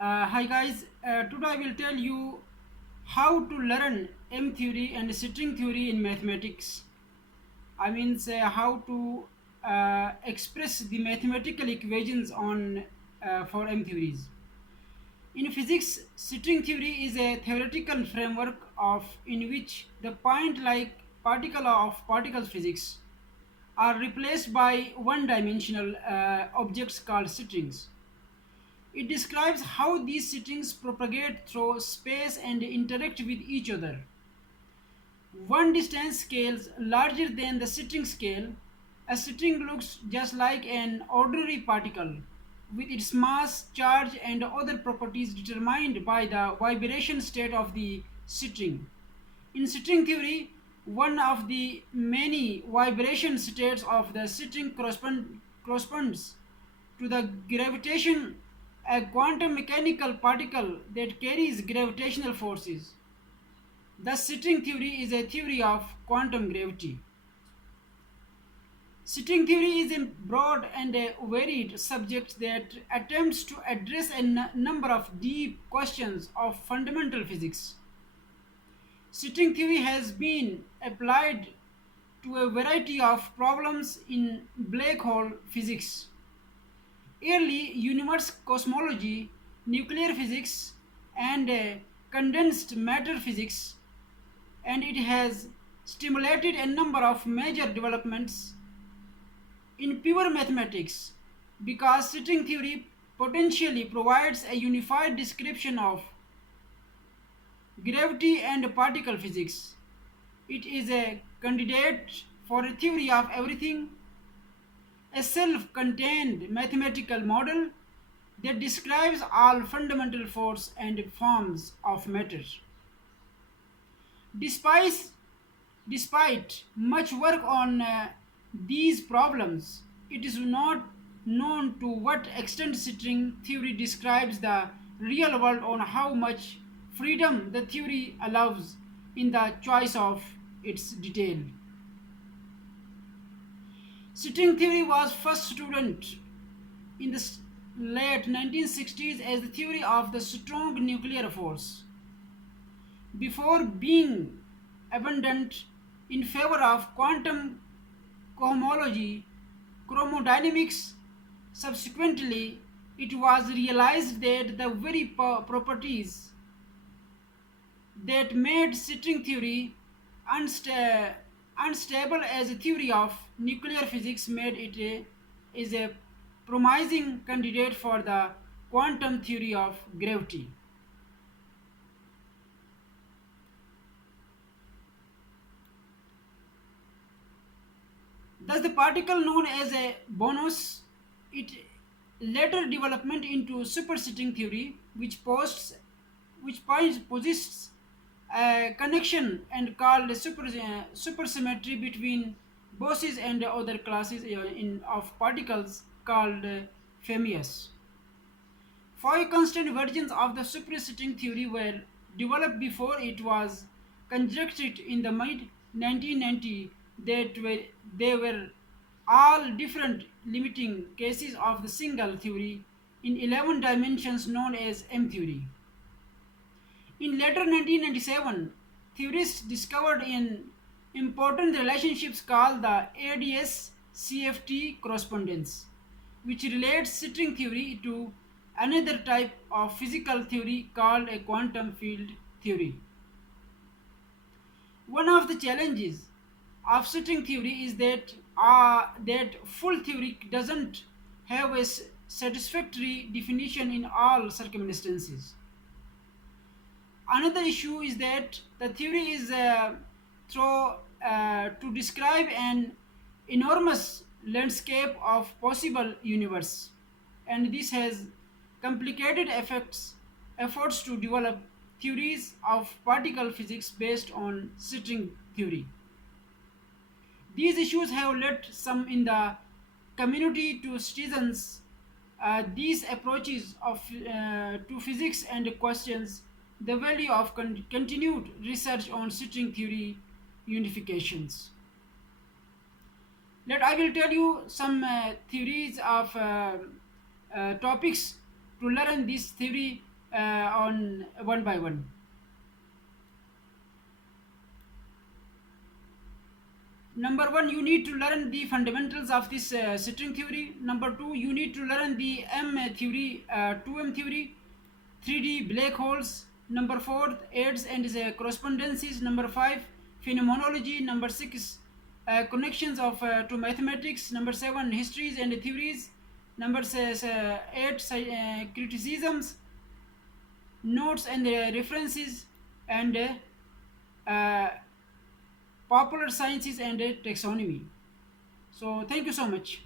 Hi guys, today I will tell you how to learn M theory and string theory in mathematics. I mean, say how to express the mathematical equations on for M theories. In physics, string theory is a theoretical framework of in which the point-like particle of particle physics are replaced by one-dimensional objects called strings. It describes how these strings propagate through space and interact with each other. One distance scales larger than the string scale. A string looks just like an ordinary particle, with its mass, charge, and other properties determined by the vibration state of the string. In string theory, one of the many vibration states of the string corresponds to the gravitation, a quantum mechanical particle that carries gravitational forces. Thus, string theory is a theory of quantum gravity. String theory is a broad and a varied subject that attempts to address a number of deep questions of fundamental physics. String theory has been applied to a variety of problems in black hole physics, early universe cosmology, nuclear physics, and condensed matter physics, and it has stimulated a number of major developments in pure mathematics because string theory potentially provides a unified description of gravity and particle physics. It is a candidate for a theory of everything, a self contained mathematical model that describes all fundamental force and forms of matter. Despite, despite much work on these problems, it is not known to what extent string theory describes the real world on how much freedom the theory allows in the choice of its detail. String theory was first student in the late 1960s as the theory of the strong nuclear force before being abandoned in favor of quantum cohomology, chromodynamics. Subsequently, it was realized that the very properties that made string theory unsta- unstable as a theory of nuclear physics made it is a promising candidate for the quantum theory of gravity. Thus, the particle known as a bonus, it later development into supersitting theory, which posits a connection and called supersymmetry between bosses and other classes of particles called fermions. Five constant versions of the supersitting theory were developed before it was constructed in the mid 1990s. They were all different limiting cases of the single theory in 11 dimensions known as M theory. In later 1997, theorists discovered an important relationships called the ADS-CFT correspondence, which relates string theory to another type of physical theory called a quantum field theory. One of the challenges of string theory is that full theory doesn't have a satisfactory definition in all circumstances. Another issue is that the theory is through to describe an enormous landscape of possible universe, and this has complicated efforts to develop theories of particle physics based on string theory. These issues have led some in the community to citizens these approaches to physics and questions the value of continued research on string theory unifications. Let I will tell you some theories of topics to learn this theory on one by one. Number one, you need to learn the fundamentals of this string theory. Number two, you need to learn the M theory, 2M theory, 3D black holes. Number four, aids and correspondences. Number five, phenomenology. Number six, connections of to mathematics. Number seven, histories and theories. Number eight, criticisms, notes and references, and uh, popular sciences and taxonomy. So thank you so much.